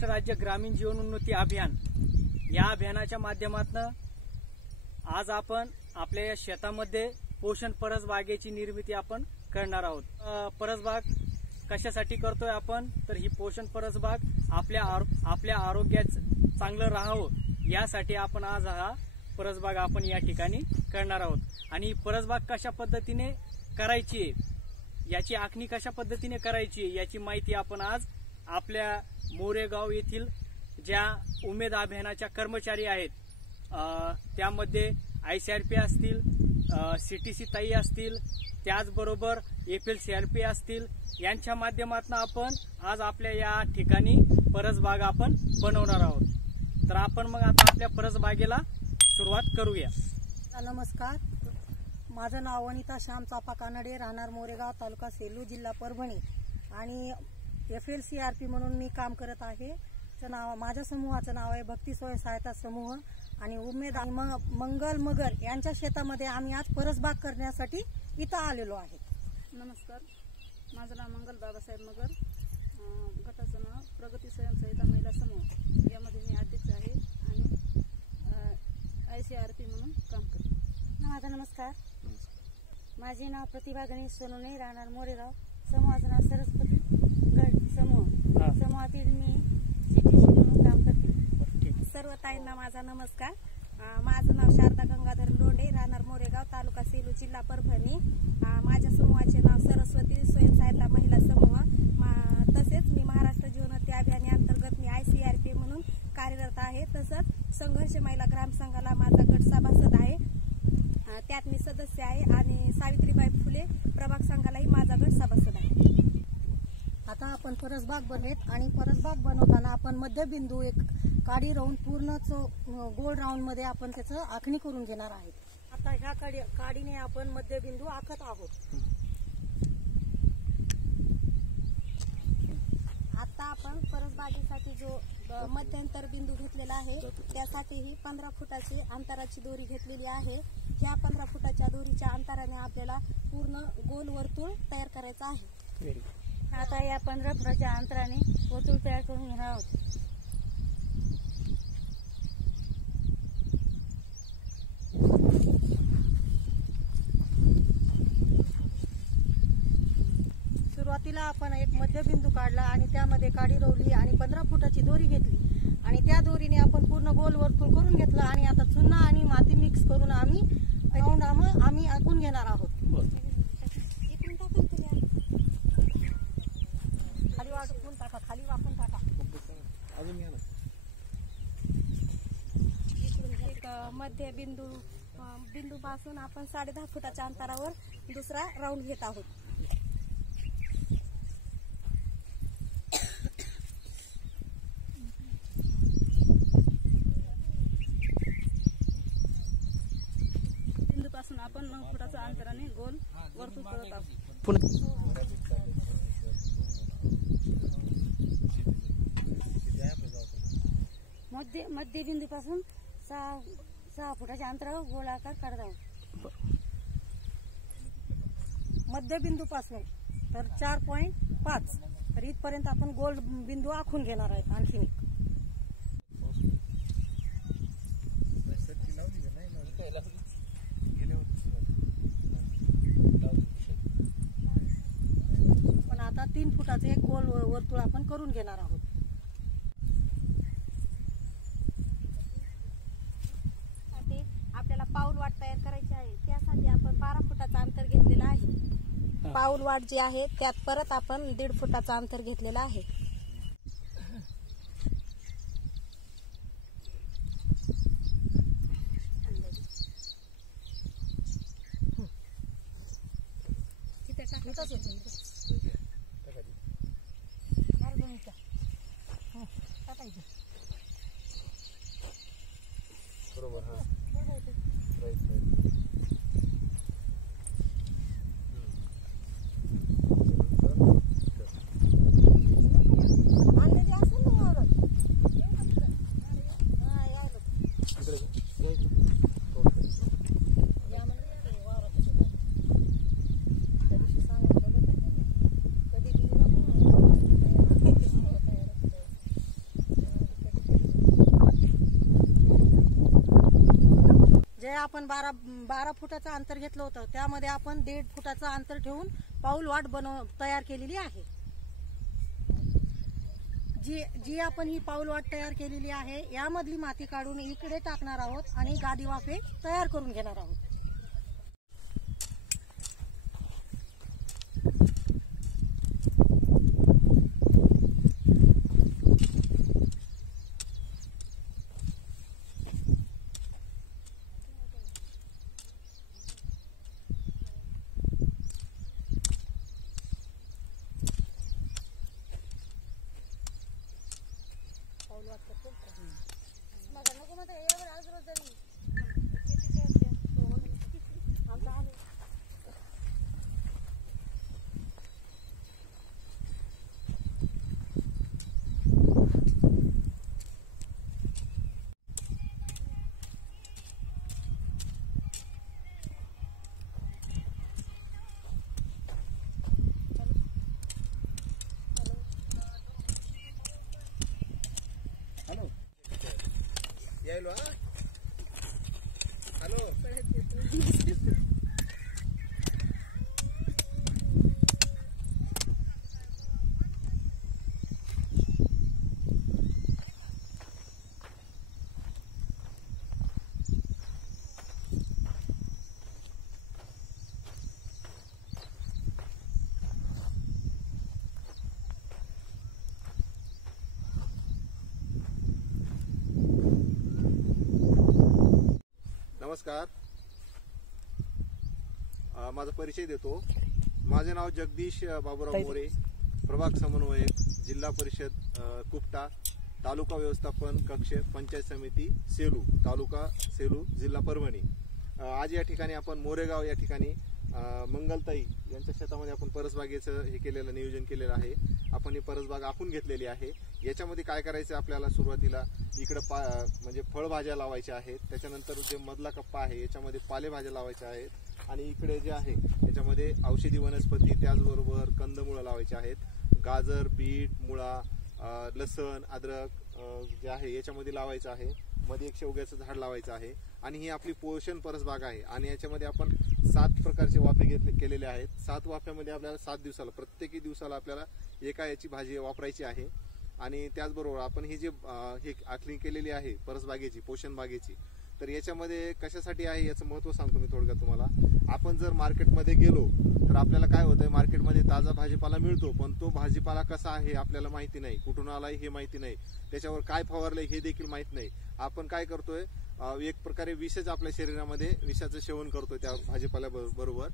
महाराष्ट्र राज्य ग्रामीण जीवनोन्नती अभियान या अभियानाच्या माध्यमातून आज आपण आपल्या या शेतामध्ये पोषण परसबागेची निर्मिती आपण करणार आहोत। परसबाग कशासाठी करतोय आपण, तर ही पोषण परसबाग आपल्या आरोग्याचं चांगलं राहावं यासाठी आपण आज हा परसबाग आपण या ठिकाणी करणार आहोत। आणि परसबाग कशा पद्धतीने करायची आहे, याची आखणी कशा पद्धतीने करायची आहे याची माहिती आपण आज आपल्या मोरेगाव येथील ज्या उमेद अभियानाच्या कर्मचारी आहेत, त्यामध्ये ICRP असतील, CTC ताई असतील, त्याचबरोबर FLCRP असतील, यांच्या माध्यमातून आपण आज आपल्या या ठिकाणी परसबाग आपण बनवणार आहोत। तर आपण मग आता आपल्या परसबागेला सुरुवात करूया। नमस्कार, माझं नाव वनिता श्याम चापा कानडे, राहणार मोरेगाव, तालुका सेलू, जिल्हा परभणी आणि FLCRP म्हणून मी काम करत आहे। माझ्या समूहाचं नाव आहे भक्ती स्वयं सहायता समूह आणि उमेद आणि मंगल मगर यांच्या शेतामध्ये आम्ही आज परसबाग करण्यासाठी इथं आलेलो आहे। नमस्कार, माझं नाव मंगल बाबासाहेब मगर, गटाचं नाव प्रगती स्वयं सहायता महिला समूह, यामध्ये मी अध्यक्ष आहे आणि ICRP म्हणून काम करते। माझा नमस्कार, माझे नाव प्रतिभा गणेश सोनवणे, राहणार मोरेगाव, समूहाचं नाव सरस्वती गट समूह, समूहातील मी CTC म्हणून काम करते। सर्व ताईंना माझा नमस्कार, माझं नाव शारदा गंगाधर लोंढे, राहणार मोरेगाव, तालुका सेलू, जिल्हा परभणी। माझ्या समूहाचे नाव सरस्वती स्वयं सहायता महिला समूह, तसेच मी महाराष्ट्र जीवनोन्नती अभियानाअंतर्गत मी ICRP म्हणून कार्यरत आहे। तसंच संघर्ष महिला ग्राम संघाला माझा गट सभासद आहे, त्यात मी सदस्य आहे आणि सावित्रीबाई फुले प्रभाग संघालाही माझा गट सभासद आहे। आता आपण परसबाग बनवेत आणि परसबाग बनवताना आपण मध्यबिंदू एक काडी राहून पूर्णच गोल राऊंड मध्ये आपण त्याचं आखणी करून घेणार आहे। आता ह्या काडीने आपण मध्यबिंदू आखत आहोत। आता आपण परसबागेसाठी जो मध्यंतर बिंदू घेतलेला आहे त्यासाठीही 15 फुटाची अंतराची दोरी घेतलेली आहे। ह्या 15 फुटाच्या दोरीच्या अंतराने आपल्याला पूर्ण गोल वर्तुळ तयार करायचं आहे। आता या 15 फुटाच्या अंतराने वर्तुळ तयार करून घेणार आहोत। सुरुवातीला आपण एक मध्यबिंदू काढला आणि त्यामध्ये काडी रोवली आणि 15 फुटाची दोरी घेतली आणि त्या दोरीने आपण पूर्ण गोल वर्तुळ करून घेतलं आणि आता चुना आणि माती मिक्स करून आम्ही आखून घेणार आहोत। खाली वाकून टाका, खाली वाकून टाका। मध्य बिंदू पासून आपण 10.5 फुटाच्या अंतरावर दुसरा राऊंड घेत आहोत। बिंदूपासून आपण 9 फुटाच्या अंतराने गोल वर्तुळ करत आहोत। मध्य बिंदूपासून 6 फुटाच्या अंतरावर गोलाकार काढत आहोत। मध्यबिंदूपासून तर 4.5 तर इथपर्यंत आपण गोल बिंदू आखून घेणार आहेत। आणखी पण आता 3 फुटाचं एक गोल वर्तुळ आपण करून घेणार आहोत। आपल्याला पाऊल वाट तयार करायची आहे, त्यासाठी आपण 12 फुटाचं अंतर घेतलेलं आहे। पाऊल वाट जी आहे त्यात परत आपण 1.5 फुटाचं अंतर घेतलेलं आहे। जे आपण 12 फुटाचं अंतर घेतलं होतं त्यामध्ये आपण 1.5 फुटाचं अंतर ठेवून पाऊल वाट तयार केलेली आहे. जी आपण ही पाऊल वाट तयार केलेली आहे यामधली माती काढून इकडे टाकणार आहोत आणि गादी वाफे तयार करून घेणार आहोत. यायलो हॅलो नमस्कार. माझा परिचय देतो. माझे नाव जगदीश बाबूराव मोरे, प्रभाग समन्वयक, जिल्हा परिषद कुपटा, तालुका व्यवस्थापन कक्ष, पंचायत समिती सेलू, तालुका सेलू, जिल्हा परभणी. आज या ठिकाणी आपण मोरेगाव या ठिकाणी मंगलताई यांच्या शेतामध्ये आपण परसबागेचं हे केलेलं नियोजन केलेलं आहे. आपण ही परसबाग आखून घेतलेली आहे. याच्यामध्ये काय करायचं आपल्याला, सुरुवातीला इकडे म्हणजे फळभाज्या लावायच्या आहेत. त्याच्यानंतर जे मधला कप्पा आहे याच्यामध्ये पालेभाज्या लावायच्या आहेत. आणि इकडे जे आहे याच्यामध्ये औषधी वनस्पती, त्याचबरोबर कंदमुळं लावायचे आहेत. गाजर, बीट, मुळा, लसण, अद्रक जे आहे याच्यामध्ये लावायचं आहे. मध्ये एक शेवग्याचं झाड लावायचं आहे. आणि ही आपली पोषण परसबाग आहे. आणि याच्यामध्ये आपण 7 प्रकारचे वाफे केलेले आहेत. 7 वाफ्यामध्ये आपल्याला 7 दिवसाला, प्रत्येकी दिवसाला आपल्याला एका याची भाजी वापरायची आहे. आणि त्याचबरोबर आपण ही जी हे आखणी केलेली आहे परसबागेची, पोषण बागेची, तर याच्यामध्ये कशासाठी आहे याचं महत्त्व सांगतो मी थोडक्यात तुम्हाला. आपण जर मार्केटमध्ये गेलो तर आपल्याला काय होतंय, मार्केटमध्ये ताजा भाजीपाला मिळतो, पण तो भाजीपाला कसा आहे आपल्याला माहिती नाही, कुठून आलाय हे माहिती नाही, त्याच्यावर काय फवारलंय हे देखील माहित नाही. आपण काय करतोय, एक प्रकारे विषच आपल्या शरीरामध्ये विषाचं सेवन करतोय त्या भाजीपाल्या बरोबर.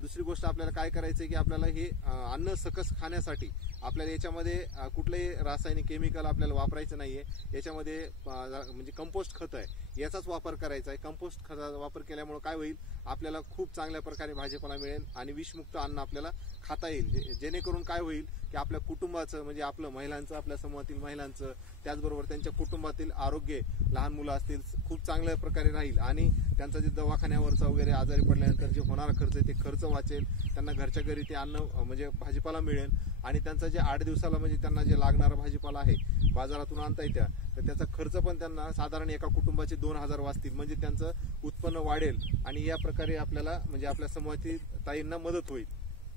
दुसरी गोष्ट आपल्याला काय करायचं की आपल्याला हे अन्न सकस खाण्यासाठी आपल्याला याच्यामध्ये कुठलंही रासायनिक केमिकल आपल्याला वापरायचं नाहीये. याच्यामध्ये म्हणजे कंपोस्ट खत आहे याचाच वापर करायचा आहे. कंपोस्ट खताचा वापर केल्यामुळे काय होईल, आपल्याला खूप चांगल्या प्रकारे भाजीपाला मिळेल आणि विषमुक्त अन्न आपल्याला खाता येईल. जेणेकरून काय होईल की आपल्या कुटुंबाचं, म्हणजे आपलं महिलांचं, आपल्या समूहातील महिलांचं, त्याचबरोबर त्यांच्या कुटुंबातील आरोग्य, लहान मुलं असतील, खूप चांगल्या प्रकारे राहील. आणि त्यांचा जे दवाखान्यावरचा वगैरे आजारी पडल्यानंतर जे होणारा खर्च आहे ते खर्च वाचेल. त्यांना घरच्या घरी ते अन्न म्हणजे भाजीपाला मिळेल. आणि त्यांचा जे 8 दिवसाला म्हणजे त्यांना जे लागणारा भाजीपाला आहे बाजारातून आणता येत्या, तर त्याचा खर्च पण त्यांना साधारण एका कुटुंबाचे 2000 वाचतील. म्हणजे त्यांचं उत्पन्न वाढेल. आणि या प्रकारे आपल्याला म्हणजे आपल्या समूहातील ताईंना मदत होईल.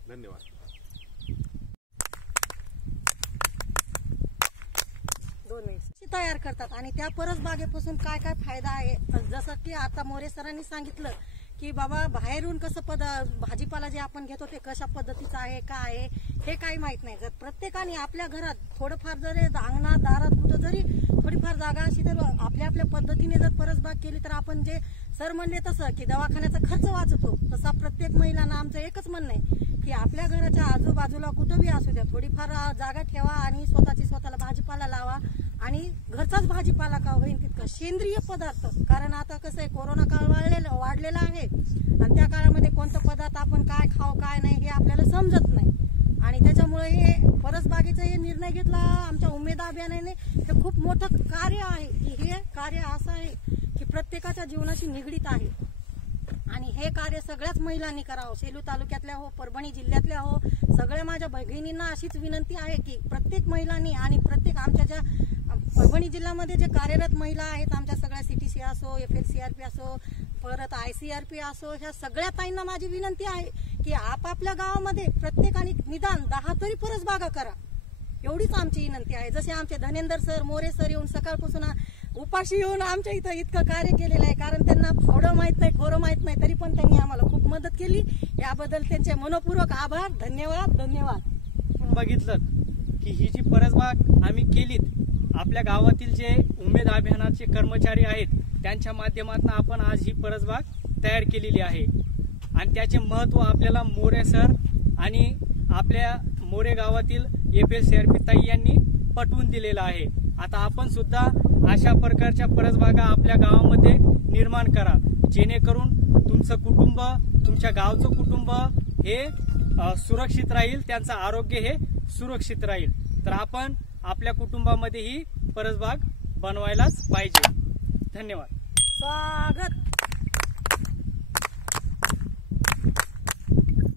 धन्यवाद. तयार करतात. आणि त्या परसबागेपासून काय काय फायदा आहे, जसं की आता मोरे सरांनी सांगितलं की बाबा बाहेरून कसं भाजीपाला जे आपण घेतो ते कशा पद्धतीचं आहे, काय आहे हे काही माहित नाही. जर प्रत्येकाने आपल्या घरात थोडंफार जरी अंगणात, दारात कुठं जरी थोडीफार जागा अशी तर आपल्या आपल्या पद्धतीने जर परसबाग केली तर आपण जे सर म्हणले तसं की दवाखान्याचा खर्च वाचतो, तसा प्रत्येक महिलांना आमचं एकच म्हणणं आहे की आपल्या घराच्या आजूबाजूला कुठं बी असू द्या थोडीफार जागा ठेवा आणि स्वतःला भाजीपाला लावा. आणि घरचाच भाजीपाला का होईल तितका सेंद्रिय पदार्थ, कारण आता कसं आहे कोरोना काळ वाढलेला आहे आणि त्या काळामध्ये कोणता पदार्थ आपण काय खाऊ काय नाही हे आपल्याला समजत नाही. आणि त्याच्यामुळे हे परसबागेचा हे निर्णय घेतला आमच्या उमेद अभियानाने. हे खूप मोठं कार्य आहे की हे कार्य असं आहे की प्रत्येकाच्या जीवनाशी निगडीत आहे. आणि हे कार्य सगळ्याच महिलांनी करावं, सेलू तालुक्यातल्या हो, परभणी जिल्ह्यातल्या हो, सगळ्या माझ्या भगिनींना अशीच विनंती आहे की प्रत्येक महिलांनी आणि प्रत्येक आमच्या ज्या परभणी जिल्ह्यामध्ये जे कार्यरत महिला आहेत, आमच्या सगळ्या CTC असो, FLCRP असो, परत ICRP असो, ह्या सगळ्या ताईंना माझी विनंती आहे की आपापल्या गावामध्ये प्रत्येकाने निदान 10 तरी परसबागा करा. एवढीच आमची विनंती आहे. जसे आमचे धनेंदर सर, मोरे सर येऊन सकाळपासून उपाशी येऊन आमच्या इथं इतकं कार्य केलेलं आहे, कारण त्यांना थोडं माहित नाही, खोरं माहित नाही, तरी पण त्यांनी आम्हाला खूप मदत केली. याबद्दल त्यांचे मनपूर्वक आभार. धन्यवाद. आपण बघितलं की ही जी परसबाग आम्ही केलीत, आपल्या गावातील जे उमेद अभियानाचे कर्मचारी आहेत त्यांच्या माध्यमातून आपण आज ही परसबाग तयार केलेली आहे. आणि त्याचे महत्व आपल्याला मोरे सर आणि आपल्या मोरे गावातील FLCRP ताई यांनी पटवून दिलेलं आहे. आता आपण सुद्धा अशा प्रकारच्या परसबागा आपल्या गावामध्ये निर्माण करा, जेणेकरून तुमचं कुटुंब, तुमच्या गावचं कुटुंब हे सुरक्षित राहील, त्यांचं आरोग्य हे सुरक्षित राहील. तर आपण आपल्या कुटुंबामध्ये ही परसबाग बनवायलाच पाहिजे. धन्यवाद. स्वागत.